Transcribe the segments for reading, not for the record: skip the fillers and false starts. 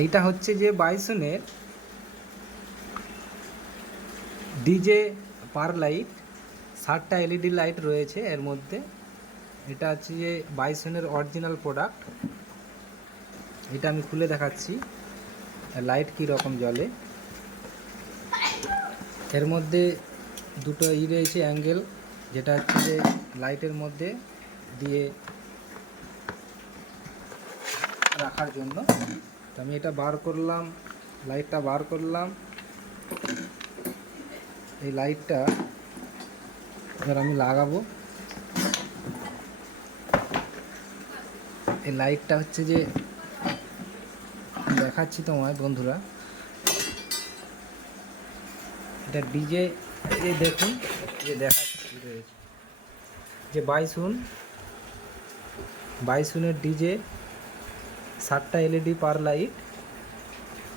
এইটা হচ্ছে যে বাইসনের ডিজে পার লাইট, 7টা এলইডি লাইট রয়েছে এর মধ্যে। এটা হচ্ছে যে বাইসনের অরিজিনাল প্রোডাক্ট। এটা আমি খুলে দেখাচ্ছি লাইট কী রকম জ্বলে। এর মধ্যে দুটো রয়েছে অ্যাঙ্গেল, যেটা হচ্ছে যে লাইটের মধ্যে দিয়ে রাখার জন্য। তো আমি এটা বার করলাম, লাইটটা বার করলাম। এই লাইটটা এবার আমি লাগাবো। এই লাইটটা হচ্ছে যে দেখাচ্ছি তোমায় বন্ধুরা, এটা ডিজে, এই দেখুন যে দেখাচ্ছি রয়েছে যে বাইসুনের ডিজে 7টা এলইডি পার লাইট,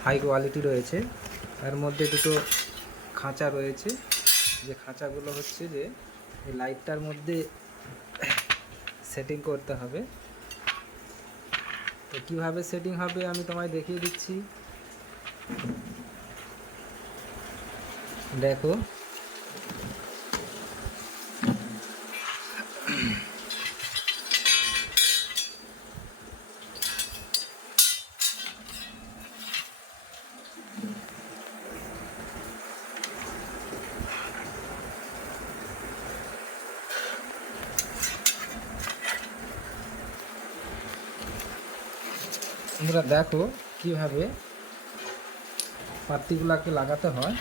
হাই কোয়ালিটি রয়েছে। এর মধ্যে দুটো খাঁচা রয়েছে, যে খাঁচাগুলো হচ্ছে যে এই লাইটটার মধ্যে সেটিং করতে হবে। তো কীভাবে সেটিং হবে আমি তোমায় দেখিয়ে দিচ্ছি, দেখো। তোমরা দেখো কিভাবে পাতিগুলাকে লাগাতে হয়।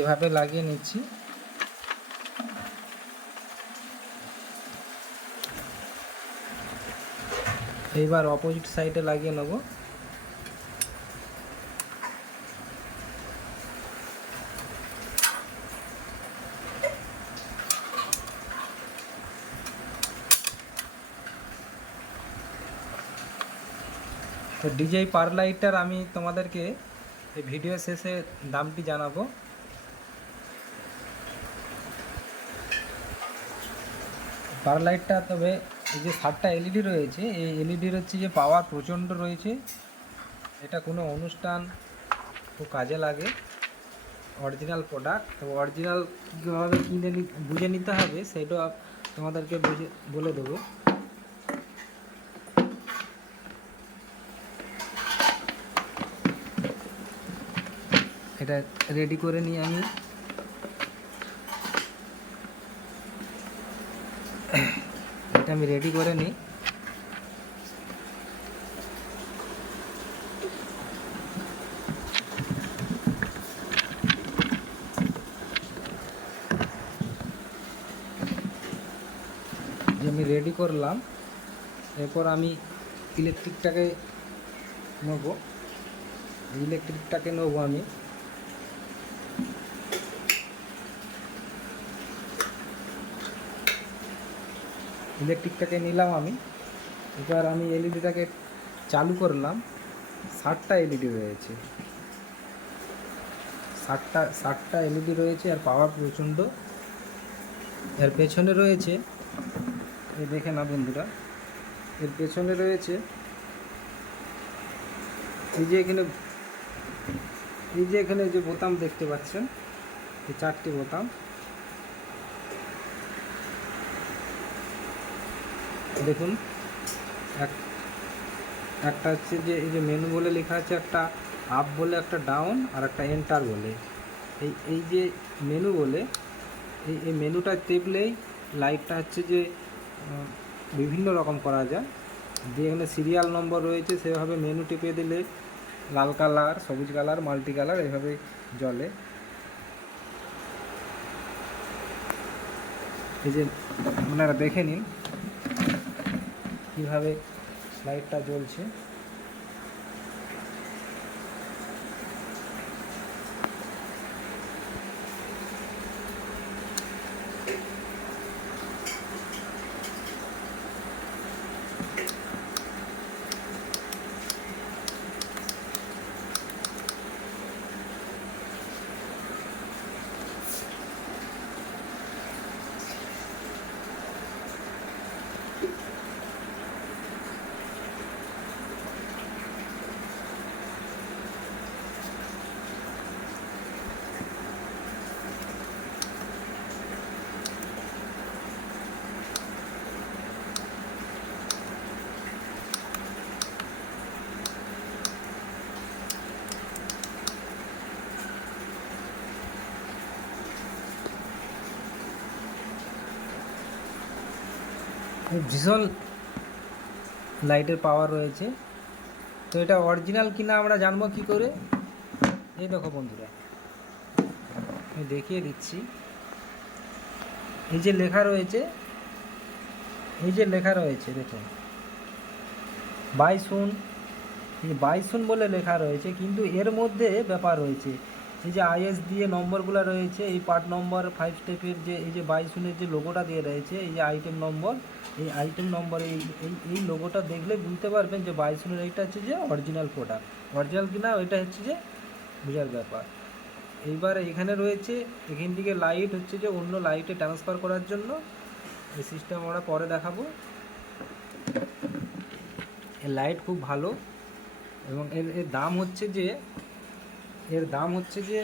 এভাবে লাগিয়ে নিচ্ছি। এইবার অপোজিট সাইডে লাগিয়ে নেব। তো ডিজে পার লাইটটার আমি তোমাদেরকে এই ভিডিও শেষে দামটি জানাবো। পার লাইটটা, তবে এই যে 7টা এলইডি রয়েছে, এই এলইডির হচ্ছে যে পাওয়ার প্রচণ্ড রয়েছে। এটা কোনো অনুষ্ঠান খুব কাজে লাগে, অরিজিনাল প্রোডাক্ট। তো অরিজিনাল কীভাবে কিনে বুঝে নিতে হবে সেটাও তোমাদেরকে বলে দেবো। এটা রেডি করে নিই আমি। এটা আমি রেডি করে নিই। যে আমি রেডি করলাম, এরপর আমি ইলেকট্রিকটাকে নেবো। আমি ইলেকট্রিকটাকে নিলাম আমি। এবার আমি এলইডিটাকে চালু করলাম। 7টা এলইডি রয়েছে, 7টা এলইডি রয়েছে, আর পাওয়ার প্রচণ্ড। এর পেছনে রয়েছে, এই দেখে না বন্ধুরা, এর পেছনে রয়েছে এই যে এখানে যে বোতাম দেখতে পাচ্ছেন, এই 4টি বোতাম। দেখুন, একটা হচ্ছে যে এই যে মেনু বলে লেখা আছে, একটা আপ বলে, একটা ডাউন, আর একটা এন্টার বলে। এই যে মেনু বলে, এই মেনুটা টিপলেই লাইটটা হচ্ছে যে বিভিন্ন রকম করা যায়। দিয়ে এখানে সিরিয়াল নম্বর রয়েছে, সেভাবে মেনু টিপে দিলে লাল কালার, সবুজ কালার, মাল্টি কালার এভাবে জ্বলে। এই যে আপনারা দেখে নিন কীভাবে লাইটটা জ্বলছে। ভীষণ লাইটের পাওয়ার রয়েছে। তো এটা অরিজিনাল কিনা আমরা জানবো কি করে? এই দেখো বন্ধুরা, আমি দেখিয়ে দিচ্ছি। এই যে লেখা রয়েছে, এই যে লেখা রয়েছে দেখুন বাইসুন, এই যে বাইসুন বলে লেখা রয়েছে, কিন্তু এর মধ্যে ব্যাপার রয়েছে। এই যে আইএস দিয়ে নম্বরগুলো রয়েছে, এই পার্ট নম্বর 5 স্টেপের যে এই যে বাইসুনের যে লোগোটা দিয়ে রয়েছে, এই যে আইটেম নম্বর, এই আইটেম নম্বর এই এই লোগোটা দেখলে বুঝতে পারবেন যে বাইসুনের এইটা হচ্ছে যে অরিজিনাল প্রোডাক্ট। অরিজিনাল কিনা ওইটা হচ্ছে যে বোঝার ব্যাপার। এইবার এখানে রয়েছে, এখান থেকে লাইট হচ্ছে যে অন্য লাইটে ট্রান্সফার করার জন্য। এই সিস্টেম আমরা পরে দেখাবো। এর লাইট খুব ভালো, এবং এর এর দাম হচ্ছে যে এর দাম হচ্ছে যে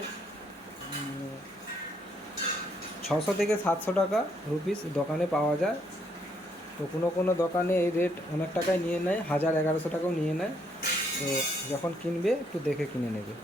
600 থেকে 700 টাকা রুপিস দোকানে পাওয়া যায়। তো কোনো কোনো দোকানে এই রেট অনেক টাকায় নিয়ে নেয়, 1000-1100 টাকাও নিয়ে নেয়। তো যখন কিনবে একটু দেখে কিনে নেবে।